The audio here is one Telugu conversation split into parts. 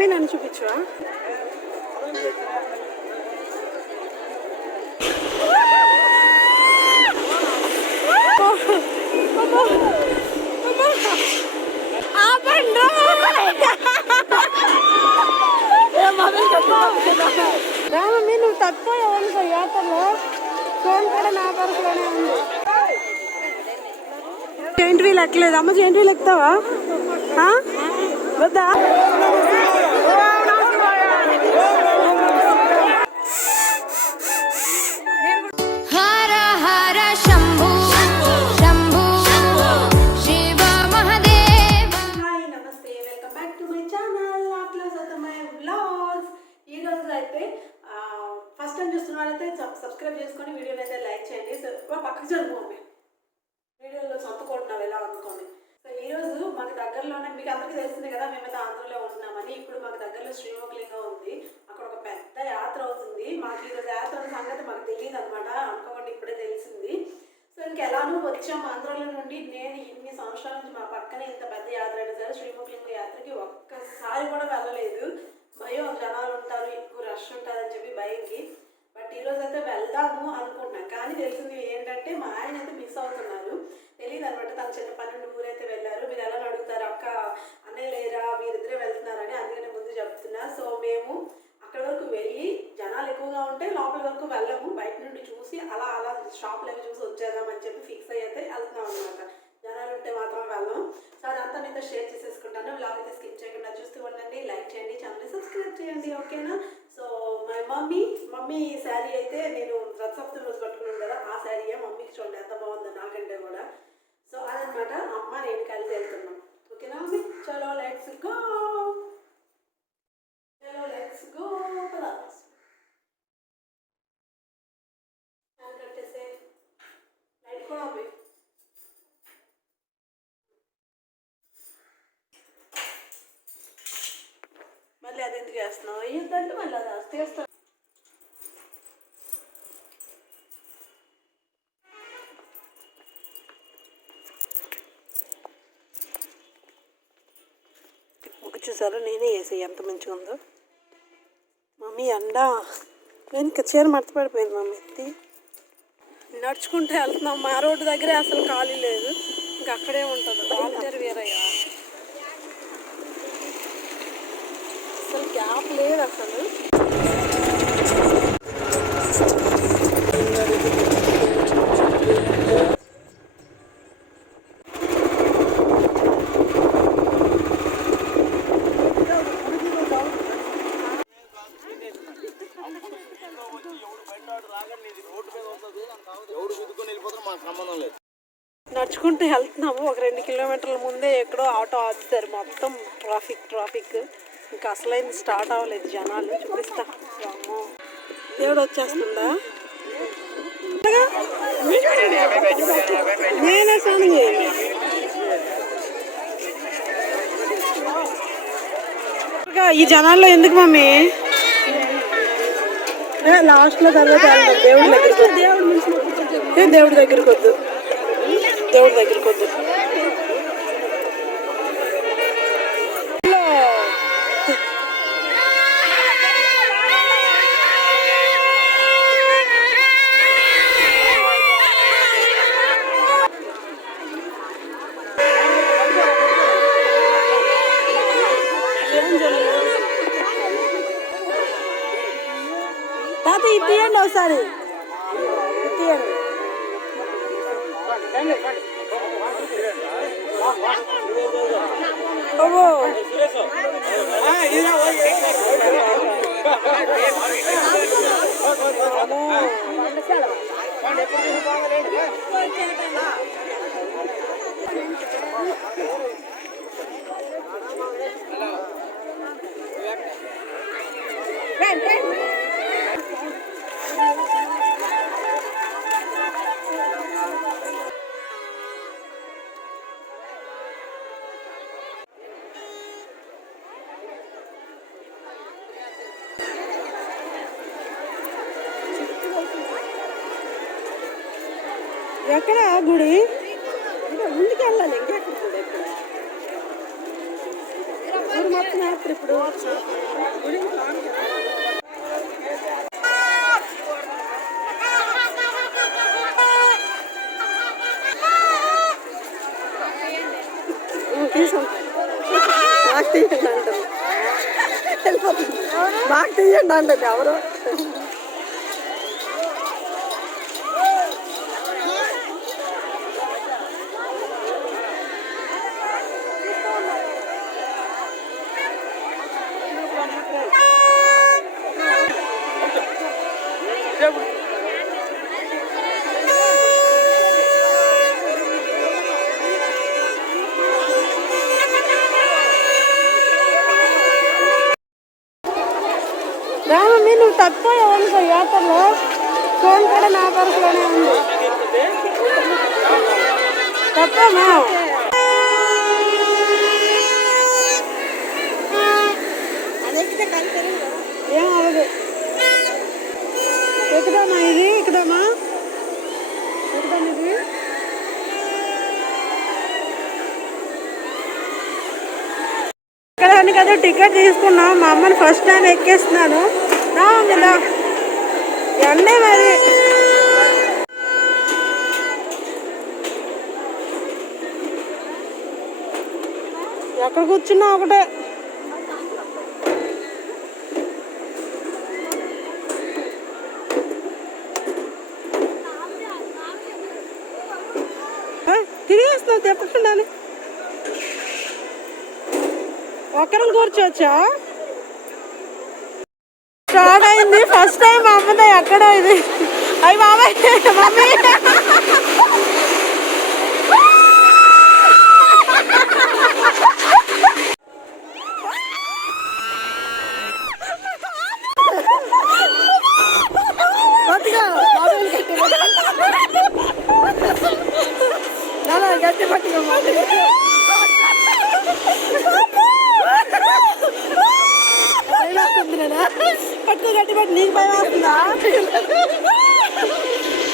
మమ్మీ నన్ను చూపించవా? మమ్మీ నువ్వు తక్కువ యాత్రలో ఫోన్ కూడా నా పరుపులోనే ఉంది. జెయింట్ వీల్ ఎక్కలేదు. అమ్మ జెయింట్ వీల్ ఎక్కుతావా? వద్దా? సబ్స్క్రైబ్ చేసుకొని వీడియోని అయితే లైక్ చేయండి. పక్కకు చదువుకోండి, వీడియోలో చదువుకుంటున్నావు ఎలా అనుకోండి. సో ఈరోజు మాకు దగ్గరలోనే, మీకు అందరికీ తెలిసిందే కదా, మేమైతే ఆంధ్రలో ఉంటున్నామని. ఇప్పుడు మాకు దగ్గరలో శ్రీముఖలింగం ఉంది. అక్కడ ఒక పెద్ద యాత్ర అవుతుంది. మాకు ఈరోజు యాత్ర సంగతి మాకు తెలియదు అనమాట, అనుకోకుండా ఇప్పుడే తెలిసింది. సో ఇంకెలానూ వచ్చాము ఆంధ్రలో నుండి. నేను ఇన్ని సంవత్సరాల నుంచి మా పక్కనే ఇంత పెద్ద యాత్ర అయినా సరే శ్రీముఖలింగం యాత్రకి ఒక్కసారి కూడా వెళ్ళలేదు. భయం, జనాలు ఉంటారు, ఎక్కువ రష్ ఉంటుందని చెప్పి భయంకి. బట్ ఈరోజు అయితే వెళ్దాము అనుకుంటున్నాను. కానీ తెలిసింది ఏంటంటే మా ఆయన అయితే మిస్ అవుతున్నారు. తెలియదు అనమాట, తను చిన్న పన్నెండు ఊరైతే వెళ్ళారు. మీరు ఎలా అడుగుతారు, అక్క అన్నయ్య లేరా, మీరిద్దరే వెళ్తున్నారని. అందుకనే ముందు చెప్తున్నా. సో మేము అక్కడి వరకు వెళ్ళి, జనాలు ఎక్కువగా ఉంటే లోపల వరకు వెళ్ళము, బయట నుండి చూసి అలా షాప్లు అవి చూసి వచ్చేద్దామని చెప్పి ఫిక్స్ అయితే వెళ్తున్నాం అనమాట. జనాలు ఉంటే మాత్రం వెళ్ళాం. సో అదంతా మీతో షేర్ చేసేసుకుంటాను. బ్లాగ్ అయితే స్కిప్ చేయకుండా చూస్తూ ఉండండి, లైక్ చేయండి, ఛానల్ని సబ్స్క్రైబ్ చేయండి, ఓకేనా? సో మమ్మీ శారీ అయితే నేను రథసప్తమి రోజు కట్టుకున్నాను కదా, ఆ శారీయే మమ్మీకి. చూడండి ఎంత బాగుందో, నాకంటే కూడా. సో అదనమాట, అమ్మ నేను కలిసి వెళ్తున్నాం, ఓకేనా మమ్మీ? చలో లెట్స్ గో, చలో లెట్స్ గో. పదా కట్టేసే లైట్ కూడా అవి. మళ్ళీ అది ఎందుకు వేస్తున్నావు? అయ్యొద్దంటే మళ్ళీ అది వేస్తాను. చూసారా, నేనే వేసి ఎంత మంచిగా ఉందో. మమ్మీ ఎండ వెనుక చీర మడత పడిపోయింది మమ్మీ. ఎత్తి నడుచుకుంటూ వెళ్తున్నాం. మా రోడ్డు దగ్గరే అసలు ఖాళీ లేదు, ఇంకా అక్కడే ఉంటుంది. వాలంటీర్ వేరయ్యా, అసలు గ్యాప్ లేదు అసలు. నడుచుకుంటూ వెళ్తున్నాము. ఒక 2 కిలోమీటర్ల ముందే ఎక్కడో ఆటో ఆపుతారు. మొత్తం ట్రాఫిక్. ఇంకా అసలైంది స్టార్ట్ అవ్వలేదు. జనాలు చూపిస్తా. దేవుడు వచ్చేస్తుందా? నేనే స్నానం చేయాలి. ఈ జనాల్లో ఎందుకు మమ్మీ? లాస్ట్లో తర్వాత దేవుడి దగ్గరికి వద్దు, దేవుడి దగ్గరికి వద్దు. తాత ఇప్పియండి ఒకసారి, ఇప్పియండి. ఎక్కడ గుడి? ముందుకు వెళ్ళాలి, ఇంకెక్కడ గుడి? ఎక్కడ మొత్తం వేస్తారు ఇప్పుడు. బాగా తీయండి అంటుంది, బాగా తీయండి అంటుంది ఎవరు. రామమ్మి నువ్వు తప్పిపోయావు అనుకో యాత్రలో, ఫోన్ కూడా నా పరుపులోనే ఉంది. తప్పమా ఏం అవ్వదు. ఎక్కుదామా ఇది, ఎక్కుదామా ఎక్కుదాం ఇది. ఎక్కడానికి కదా టికెట్ తీసుకున్నాం. మా అమ్మని ఫస్ట్ టైం ఎక్కేస్తున్నాను. ఇలా ఎండే మరి. ఎక్కడ కూర్చున్నా ఒకటే. తిరిగేస్తున్నావు చెప్పకుండా. ఒక్కరం కూర్చోవచ్చా? స్టార్ట్ అయింది ఫస్ట్ టైం మా అమ్మతో ఎక్కడో ఇది. అయ్యి బాబాయ్ మమ్మీ గట్టి పట్టుగా పట్టుకో, గట్టి పట్టు. నీకు భయం వస్తుందా?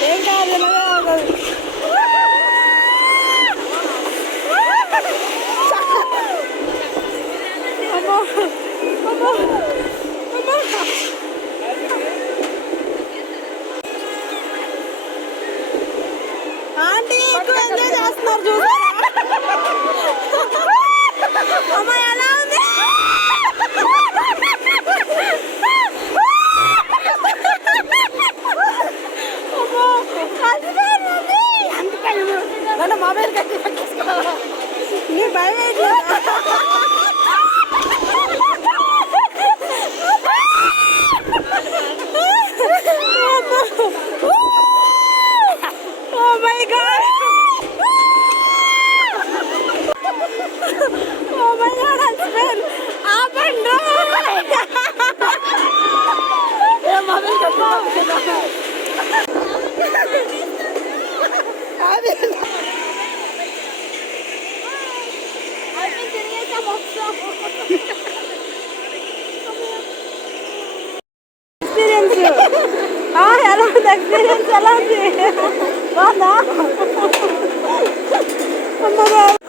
ఏం కాదు, ఇలాగే ఉంటుంది. అమ్మో అమ్మో అమ్మో. ఆంటీ ఎక్కువ ఎంజాయ్ చేస్తున్నారు చూసారా? అమ్మ ఎలా ఉంది? మొబైల్ కట్టి నీ భయం ఏంటి? Oh my God! Oh my God, husband! ఆపండి. మొబైల్ కట్టి ఎక్స్పీరియన్స్ ఎలా ఉంది? ఎక్స్పీరియన్స్ ఎలా ఉంది? బాగుందా?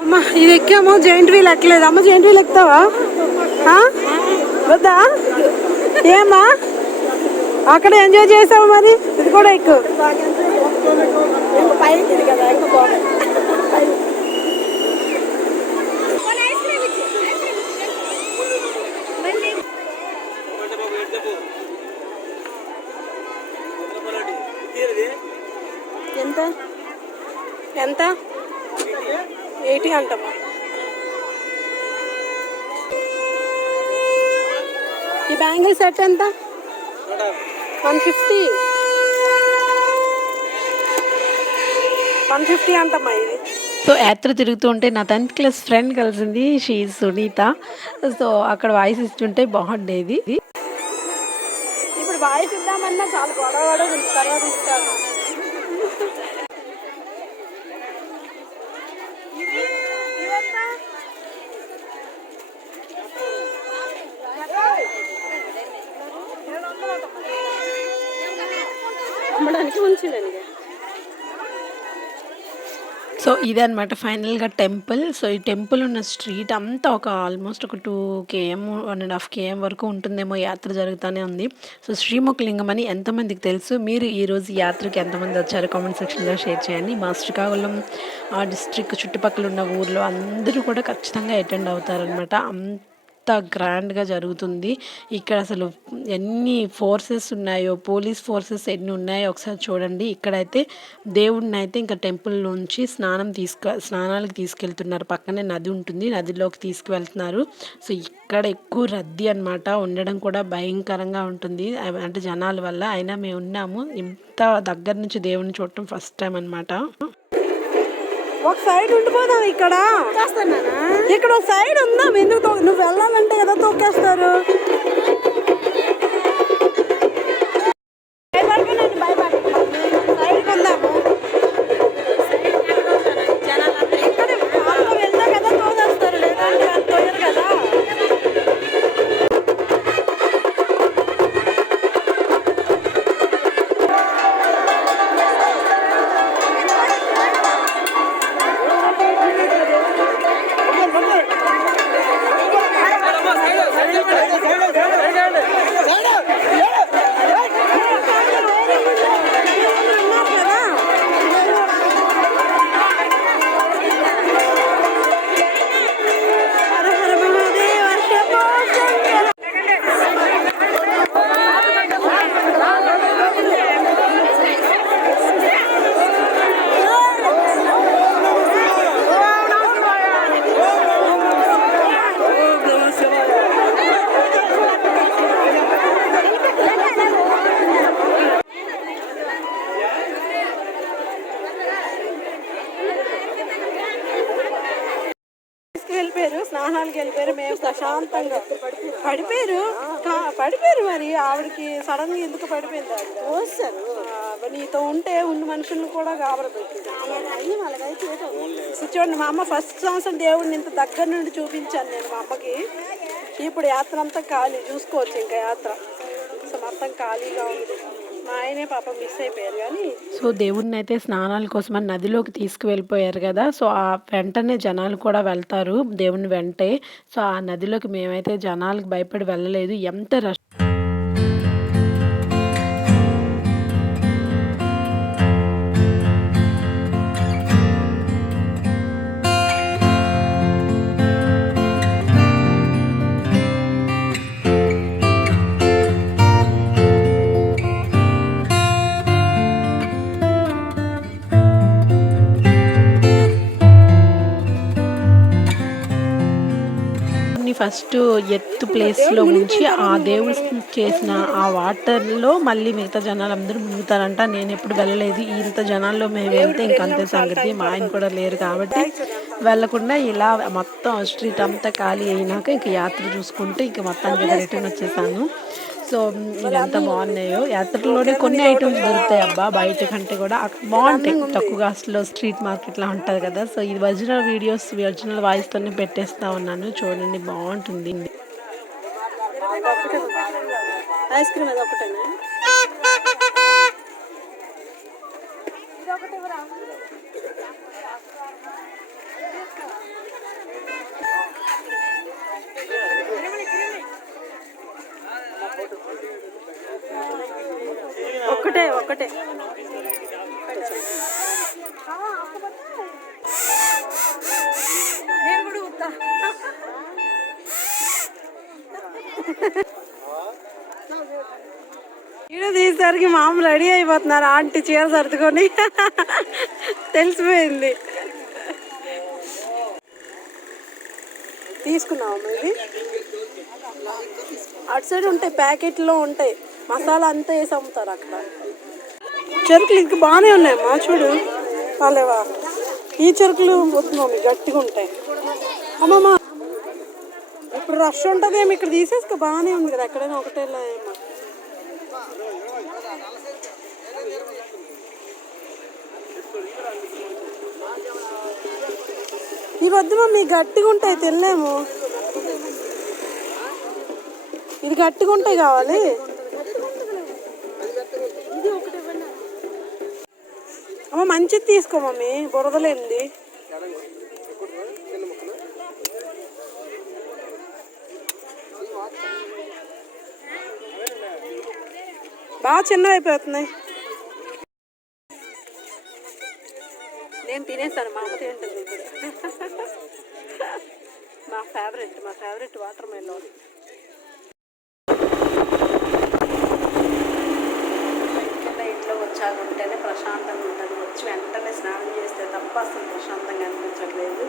అమ్మా ఇది ఎక్కాము, జైంట్ వీల్ ఎక్కలేదు. అమ్మ జైంట్ వీల్ ఎక్కుతావా? వద్దా? ఏమా అక్కడ ఎంజాయ్ చేసావు మరి, ఇది కూడా ఎక్కువ. పైకి కదా ఎక్కువ. ఎంత ఎంత 80 అంటమ్మా. ఈ బ్యాంగిల్ సెట్ ఎంత? 150. 150 అంటమ్మా ఇది. సో యాత్ర తిరుగుతూ ఉంటే నా 10th క్లాస్ ఫ్రెండ్ కలిసింది, షీ సునీత. సో అక్కడ వాయిస్ ఇస్తుంటే బాగుండేది. ఇప్పుడు వాయిస్ ఇద్దామన్నా చాలా గొడవ తర్వాత ఇస్తాను. అమ్మడానికి ఉంచిందండి. సో ఇదే అనమాట ఫైనల్గా టెంపుల్. సో ఈ టెంపుల్ ఉన్న స్ట్రీట్ అంతా ఒక ఆల్మోస్ట్ ఒక 2 km 1.5 km వరకు ఉంటుందేమో, యాత్ర జరుగుతూనే ఉంది. సో శ్రీముఖలింగం అని ఎంతమందికి తెలుసు? మీరు ఈరోజు ఈ యాత్రకి ఎంతమంది వచ్చారో కామెంట్ సెక్షన్లో షేర్ చేయండి. మా శ్రీకాకుళం ఆ డిస్ట్రిక్ట్ చుట్టుపక్కల ఉన్న ఊర్లో అందరూ కూడా ఖచ్చితంగా అటెండ్ అవుతారనమాట. అంత గ్రాండ్గా జరుగుతుంది ఇక్కడ. అసలు ఎన్ని ఫోర్సెస్ ఉన్నాయో, పోలీస్ ఫోర్సెస్ ఎన్ని ఉన్నాయో ఒకసారి చూడండి. ఇక్కడైతే దేవుడిని అయితే ఇంకా టెంపుల్ నుంచి స్నానాలకు తీసుకెళ్తున్నారు. పక్కనే నది ఉంటుంది, నదిలోకి తీసుకువెళ్తున్నారు. సో ఇక్కడ ఎక్కువ రద్దీ అనమాట, ఉండడం కూడా భయంకరంగా ఉంటుంది అంటే జనాల వల్ల. అయినా మేము ఉన్నాము. ఇంత దగ్గర నుంచి దేవుడిని చూడటం ఫస్ట్ టైం అనమాట. ఒక సైడ్ ఉండిపోదాం ఇక్కడ. ఇక్కడ ఒక సైడ్ ఉందాం. ఎందుకు నువ్వు వెళ్ళాలంటే కదా తొక్కేస్తారు. సైడ్కి ఉందాము. వెళ్తా కదా తోసేస్తారు, లేదంటే తోయరు కదా. వెళ్ళిపోయారు, స్నానాలకు వెళ్ళిపోయారు. మేము ప్రశాంతంగా పడిపోయారు. మరి ఆవిడకి సడన్ గా ఎందుకు పడిపోయింది? వస్తారు నీతో ఉంటే ఉన్న మనుషులను కూడా గాబర పెట్టింది. చూడండి, మా అమ్మ ఫస్ట్ సంవత్సరం దేవుడిని ఇంత దగ్గర నుండి చూపించాను నేను మా అమ్మకి. ఇప్పుడు యాత్ర అంతా ఖాళీ, చూసుకోవచ్చు ఇంకా యాత్ర. సో మొత్తం ఖాళీగా ఉంది. మా ఆయనే పాపం మిస్ అయిపోయారు. కానీ సో దేవుడిని అయితే స్నానాల కోసం అని నదిలోకి తీసుకువెళ్ళిపోయారు కదా. సో ఆ వెంటనే జనాలు కూడా వెళ్తారు దేవుని వెంటే. సో ఆ నదిలోకి మేమైతే జనాలకు భయపడి వెళ్ళలేదు. ఎంత రష్ ఫస్ట్ ఎత్తు ప్లేస్లో ఉంచి ఆ దేవుడు చేసిన ఆ వాటర్లో మళ్ళీ మిగతా జనాలు అందరూ మునుగుతారంట. నేను ఎప్పుడు వెళ్ళలేదు. ఇంత జనాల్లో మేము వెళ్తే ఇంకంతే సంగతి. మా ఆయన కూడా లేరు కాబట్టి వెళ్ళకుండా ఇలా మొత్తం స్ట్రీట్ అంతా ఖాళీ అయినాక ఇంక యాత్ర చూసుకుంటే ఇంక మొత్తానికి రిటర్న్ వచ్చేసాను. సో ఇదంతా బాగున్నాయో. యాత్రలోనే కొన్ని ఐటమ్స్ దొరుకుతాయి అబ్బా, బయట కంటే కూడా బాగుంటాయి. తక్కువ కాస్ట్లో స్ట్రీట్ మార్కెట్లా ఉంటుంది కదా. సో ఇది ఒరిజినల్ వీడియోస్, ఒరిజినల్ వాయిస్తోనే పెట్టేస్తా ఉన్నాను. చూడండి, బాగుంటుంది. ఐస్ క్రీమ్ అది ఒకటేనా? ఒకటే నేను కూడా ఉత్తా. వీడియో తీసేసరికి మామూలు రెడీ అయిపోతున్నారు ఆంటీ చీర సర్దుకొని. తెలిసిపోయింది. తీసుకున్నావమ్మా ఇది? అటు సైడ్ ఉంటాయి, ప్యాకెట్లో ఉంటాయి. మసాలా అంతా వేసి అమ్ముతారు అక్కడ. చెరుకులు ఇంక బాగానే ఉన్నాయమ్మా, చూడు. పలేవా ఈ చెరుకులు వద్దు మమ్మీ, గట్టిగా ఉంటాయి. అమ్మమ్మ ఇప్పుడు రష్ ఉంటుంది ఏమి, ఇక్కడ తీసేసుకో. బాగానే ఉంది కదా, ఎక్కడైనా ఒకటే ఏమో. ఈ వద్దు మమ్మీ, గట్టిగా ఉంటాయి, తినలేము. ఇది గట్టిగా ఉంటాయి కావాలి. అమ్మ మంచిది తీసుకో మమ్మీ, బురదలేంది. బాగా చిన్నవి అయిపోతున్నాయి. నేను తినేసాను, మా అమ్మ తింటుంది ఇప్పుడు. మా ఫేవరెట్ వాటర్ మెలోన్. ఇంట్లో వచ్చాక ఉంటేనే ప్రశాంతంగా ఉంటుంది. వచ్చి వెంటనే స్నానం చేస్తే తప్ప అసలు ప్రశాంతంగా అనిపించట్లేదు.